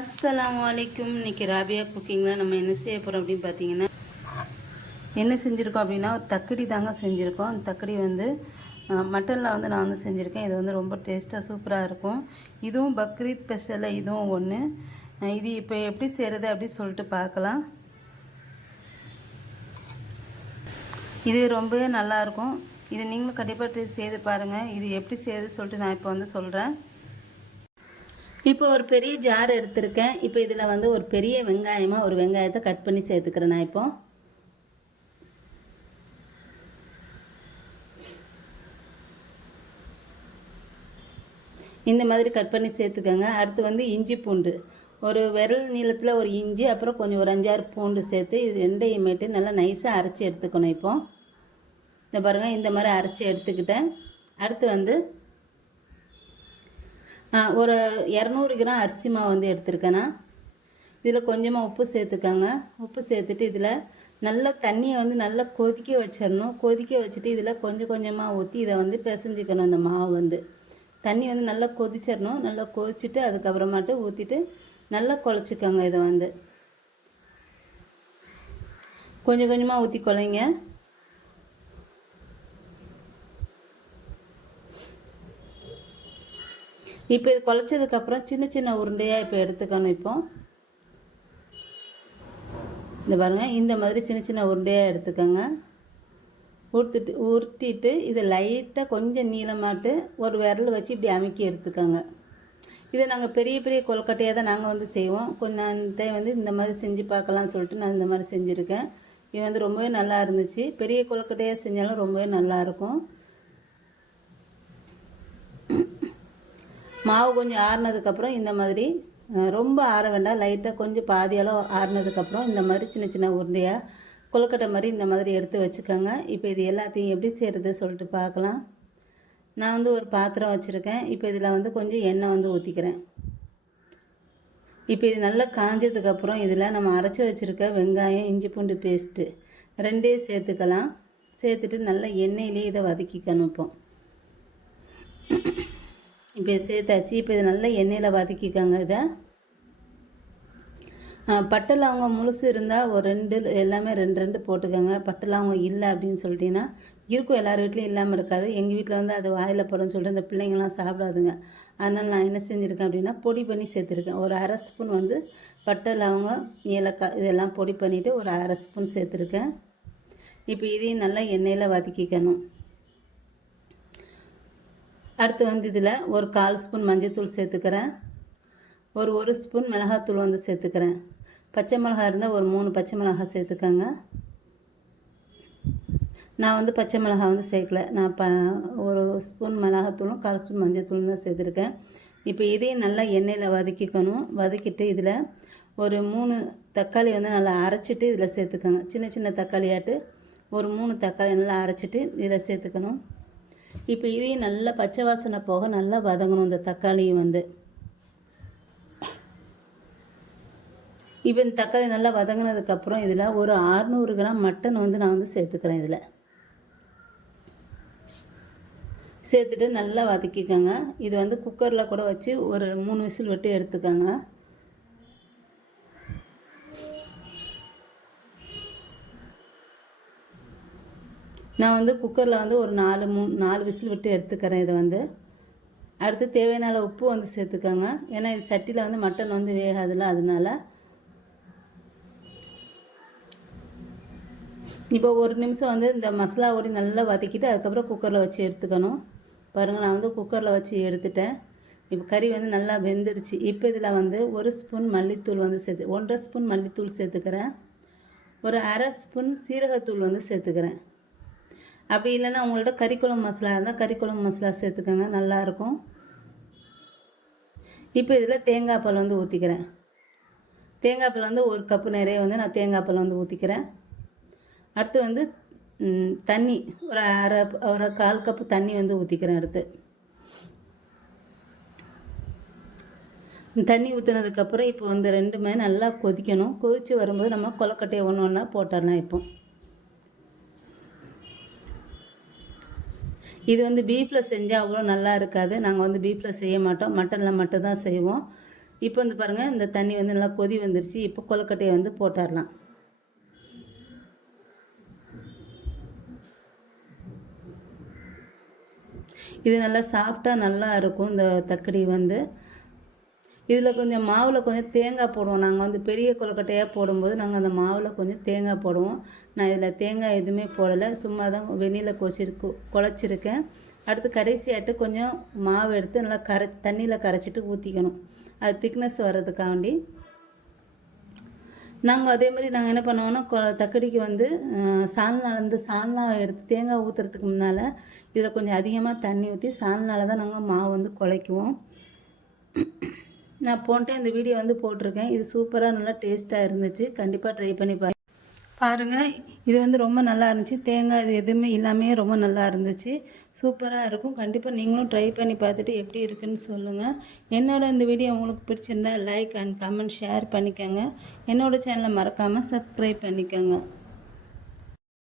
அஸ்லாம் வலைக்கும் இன்னைக்கு ராபியா குக்கிங்கில் நம்ம என்ன செய்ய போகிறோம் அப்படின்னு பார்த்தீங்கன்னா என்ன செஞ்சுருக்கோம் அப்படின்னா ஒரு தக்கடி தாங்க செஞ்சுருக்கோம். அந்த தக்கடி வந்து மட்டனில் வந்து நான் வந்து செஞ்சுருக்கேன். இது வந்து ரொம்ப டேஸ்ட்டாக சூப்பராக இருக்கும். இதுவும் பக்ரீத் ஸ்பெஷலில் இதுவும் ஒன்று இது இப்போ எப்படி செய்கிறது அப்படி சொல்லிட்டு பார்க்கலாம் இது ரொம்பவே நல்லாயிருக்கும் இது நீங்களும் கண்டிப்பாக செய்து பாருங்கள் இது எப்படி செய்யுது சொல்லிட்டு நான் இப்போ வந்து சொல்கிறேன் இப்போ ஒரு பெரிய ஜார் எடுத்திருக்கேன். இப்போ இதில் வந்து ஒரு பெரிய வெங்காயமாக ஒரு வெங்காயத்தை கட் பண்ணி சேர்த்துக்கிறேன் நான் இப்போ. இந்த மாதிரி கட் பண்ணி சேர்த்துக்கோங்க. அடுத்து வந்து இஞ்சி பூண்டு. ஒரு விரல் நீளத்தில் ஒரு இஞ்சி அப்புறம் கொஞ்சம் ஒரு அஞ்சாறு பூண்டு சேர்த்து இது ரெண்டையுமேட்டு நல்லா நைஸாக அரைச்சி எடுத்துக்கணும் இப்போ. இந்த பாருங்கள் இந்த மாதிரி அரைச்சி எடுத்துக்கிட்டேன். அடுத்து வந்து ஒரு இரநூறு கிராம் அரிசி மாவு வந்து எடுத்திருக்கேன்னா இதில் கொஞ்சமாக உப்பு சேர்த்துக்கோங்க. உப்பு சேர்த்துட்டு இதில் நல்லா தண்ணியை வந்து நல்லா கொதிக்க வச்சிடணும். கொதிக்க வச்சுட்டு இதில் கொஞ்சம் கொஞ்சமாக ஊற்றி இதை வந்து பிசைஞ்சிக்கணும் அந்த மாவு வந்து. தண்ணி வந்து நல்லா கொதிச்சிடணும். நல்லா கொதிச்சுட்டு அதுக்கப்புறமாட்டு ஊற்றிட்டு நல்லா குழச்சிக்கோங்க இதை வந்து. கொஞ்சம் கொஞ்சமாக ஊற்றி குழைங்க. இப்போ இது குழச்சதுக்கப்புறம் சின்ன சின்ன உருண்டையாக இப்போ எடுத்துக்கணும் இப்போ. இந்த பாருங்கள் இந்த மாதிரி சின்ன சின்ன உருண்டையாக எடுத்துக்கோங்க. உருத்துட்டு உருட்டிட்டு இதை லைட்டாக கொஞ்சம் நீளமாட்டு ஒரு விரல் வச்சு இப்படி அமுக்கி எடுத்துக்கோங்க. இதை நாங்கள் பெரிய பெரிய கொல்கட்டையாக தான் நாங்கள் வந்து செய்வோம். கொஞ்சம் டைம் வந்து இந்த மாதிரி செஞ்சு பார்க்கலாம்னு சொல்லிட்டு நான் இந்த மாதிரி செஞ்சுருக்கேன். இது வந்து ரொம்பவே நல்லா இருந்துச்சு. பெரிய கொல்கட்டையாக செஞ்சாலும் ரொம்பவே நல்லாயிருக்கும் மாவு கொஞ்சம் ஆறுனதுக்கப்புறம் இந்த மாதிரி ரொம்ப ஆற வேண்டாம். லைட்டாக கொஞ்சம் பாதி அளவு ஆறுனதுக்கப்புறம் இந்த மாதிரி சின்ன சின்ன உருண்டையாக கொழுக்கட்டை மாதிரி இந்த மாதிரி எடுத்து வச்சுக்கோங்க. இப்போ இது எல்லாத்தையும் எப்படி செய்கிறது சொல்லிட்டு பார்க்கலாம். நான் வந்து ஒரு பாத்திரம் வச்சுருக்கேன். இப்போ இதில் வந்து கொஞ்சம் எண்ணெய் வந்து ஊற்றிக்கிறேன் இப்போ இது நல்லா காஞ்சதுக்கப்புறம் இதில் நம்ம அரைச்சி வச்சுருக்க வெங்காயம் இஞ்சி பூண்டு பேஸ்ட்டு ரெண்டே சேர்த்துக்கலாம். சேர்த்துட்டு நல்லா எண்ணெயிலே இதை வதக்கிக்கணும் இப்போ. இப்போ சேர்த்தாச்சு. இப்போ இதை நல்லா எண்ணெயில் வதக்கிக்கோங்க இதை. பட்டை லவங்கம் முழுசு இருந்தால் ஒரு ரெண்டு எல்லாமே ரெண்டு ரெண்டு போட்டுக்கோங்க. பட்டை லவங்கம் இல்லை அப்படின்னு சொல்லிட்டீங்கன்னா இருக்கும். எல்லார் வீட்லேயும் இல்லாமல் இருக்காது. எங்கள் வீட்டில் வந்து அது வாயில் போடுறோன்னு சொல்லிட்டு அந்த பிள்ளைங்கள்லாம் சாப்பிடாதுங்க. அதனால் நான் என்ன செஞ்சுருக்கேன் அப்படின்னா பொடி பண்ணி சேர்த்துருக்கேன். ஒரு அரை ஸ்பூன் வந்து பட்டை லவங்கம் ஏலக்காய் இதெல்லாம் பொடி பண்ணிவிட்டு ஒரு அரை ஸ்பூன் சேர்த்துருக்கேன். இப்போ இதையும் நல்லா எண்ணெயில் வதக்கிக்கணும். அடுத்து வந்து இதில் ஒரு கால் ஸ்பூன் மஞ்சள்தூள் சேர்த்துக்கிறேன். ஒரு ஒரு ஸ்பூன் மிளகாத்தூள் வந்து சேர்த்துக்கிறேன். பச்சை மிளகா இருந்தால் ஒரு மூணு பச்சை மிளகா சேர்த்துக்கோங்க. நான் வந்து பச்சை மிளகா வந்து சேர்க்கல. நான் ப ஒரு ஸ்பூன் மிளகாத்தூளும் கால் ஸ்பூன் மஞ்சள் தான் சேர்த்துருக்கேன். இப்போ இதையும் நல்லா எண்ணெயில் வதக்கிக்கணும். வதக்கிட்டு இதில் ஒரு மூணு தக்காளி வந்து நல்லா அரைச்சிட்டு இதில் சேர்த்துக்கோங்க. சின்ன சின்ன தக்காளியாட்டு ஒரு மூணு தக்காளி நல்லா அரைச்சிட்டு இதில் சேர்த்துக்கணும். இப்போ இதையும் நல்லா பச்சை வாசனை போக நல்லா வதங்கணும் இந்த தக்காளியும் வந்து. இப்போ இந்த தக்காளி நல்லா வதங்கினதுக்கப்புறம் இதில் ஒரு அறுநூறு கிராம் மட்டன் வந்து நான் வந்து சேர்த்துக்கிறேன் இதில். சேர்த்துட்டு நல்லா வதக்கிக்கோங்க. இது வந்து குக்கரில் கூட வச்சு ஒரு மூணு விசில் விட்டு எடுத்துக்கோங்க. நான் வந்து குக்கரில் வந்து ஒரு நாலு மூணு நாலு விசில் விட்டு எடுத்துக்கிறேன் இதை வந்து. அடுத்து தேவையான உப்பு வந்து சேர்த்துக்கோங்க. ஏன்னா இது சட்டியில் வந்து மட்டன் வந்து வேகாதுல்ல அதனால. இப்போ ஒரு நிமிஷம் வந்து இந்த மசாலா ஓடி நல்லா வதக்கிட்டு அதுக்கப்புறம் குக்கரில் வச்சு எடுத்துக்கணும். பாருங்கள் நான் வந்து குக்கரில் வச்சு எடுத்துட்டேன். இப்போ கறி வந்து நல்லா வெந்துருச்சு. இப்போ இதில் வந்து ஒரு ஸ்பூன் மல்லித்தூள் வந்து சேர்த்து ஒன்றரை ஸ்பூன் மல்லித்தூள் சேர்த்துக்கிறேன். ஒரு அரை ஸ்பூன் சீரகத்தூள் வந்து சேர்த்துக்கிறேன். அப்படி இல்லைன்னா உங்கள்ட்ட கறிக்குழம்பு மசாலா இருந்தால் கறிக்குழம்பு மசாலா சேர்த்துக்கோங்க. நல்லாயிருக்கும். இப்போ இதில் தேங்காய் பால் வந்து ஊற்றிக்கிறேன் தேங்காய் பால் வந்து ஒரு கப்பு நிறைய வந்து நான் தேங்காய் பால் வந்து ஊற்றிக்கிறேன் அடுத்து வந்து தண்ணி. ஒரு அரை ஒரு கால் கப்பு தண்ணி வந்து ஊற்றிக்கிறேன் அடுத்து. தண்ணி ஊற்றுனதுக்கப்புறம் இப்போ வந்து ரெண்டுமே நல்லா கொதிக்கணும். கொதித்து வரும்போது நம்ம கொலக்கட்டையை ஒன்று ஒன்றா போட்டுடலாம் இப்போ. இது வந்து பீஃபில் செஞ்சால் அவ்வளோ நல்லா இருக்காது. நாங்கள் வந்து பீஃபில் செய்ய மாட்டோம். மட்டனில் மட்டும்தான் செய்வோம். இப்போ வந்து பாருங்கள் இந்த தண்ணி வந்து நல்லா கொதி வந்துருச்சு. இப்போ கொழுக்கட்டையை வந்து போட்டுடலாம். இது நல்லா சாஃப்டாக நல்லா இருக்கும். இந்த தக்கடி வந்து. இதில் கொஞ்சம் மாவில் கொஞ்சம் தேங்காய் போடுவோம். நாங்கள் வந்து பெரிய கொழுக்கட்டையாக போடும்போது நாங்கள் அந்த மாவில் கொஞ்சம் தேங்காய் போடுவோம். நான் இதில் தேங்காய் எதுவுமே போடலை. சும்மா தான் வெந்நியில் கொச்சிருக்கு குழச்சிருக்கேன். அடுத்து கடைசியாட்டு கொஞ்சம் மாவு எடுத்து நல்லா கரை தண்ணியில் கரைச்சிட்டு ஊற்றிக்கணும் அது திக்னஸ் வர்றதுக்காண்டி. நாங்கள் அதே மாதிரி நாங்கள் என்ன பண்ணுவோம்னா கொ- தக்கடிக்கு வந்து அஹ், சால்னா வந்து சால்னாவை எடுத்து தேங்காய் ஊற்றுறதுக்கு முன்னால் இதில் கொஞ்சம் அதிகமாக தண்ணி ஊற்றி சால்னால தான் நாங்கள் மாவு வந்து குழைக்குவோம். நான் போன்ட்டே இந்த வீடியோ வந்து போட்டிருக்கேன். இது சூப்பராக நல்லா டேஸ்ட்டாக இருந்துச்சு. கண்டிப்பாக ட்ரை பண்ணி பா பாருங்கள் இது வந்து ரொம்ப நல்லா இருந்துச்சு. தேங்காய் இது எதுவுமே இல்லாமே ரொம்ப நல்லா இருந்துச்சு. சூப்பராக இருக்கும். கண்டிப்பாக நீங்களும் ட்ரை பண்ணி பார்த்துட்டு எப்படி இருக்குன்னு சொல்லுங்கள் என்னோட இந்த வீடியோ உங்களுக்கு பிடிச்சிருந்தா லைக் அண்ட் கமெண்ட் ஷேர் பண்ணிக்கோங்க. என்னோடய சேனலை மறக்காமல் சப்ஸ்கிரைப் பண்ணிக்கோங்க.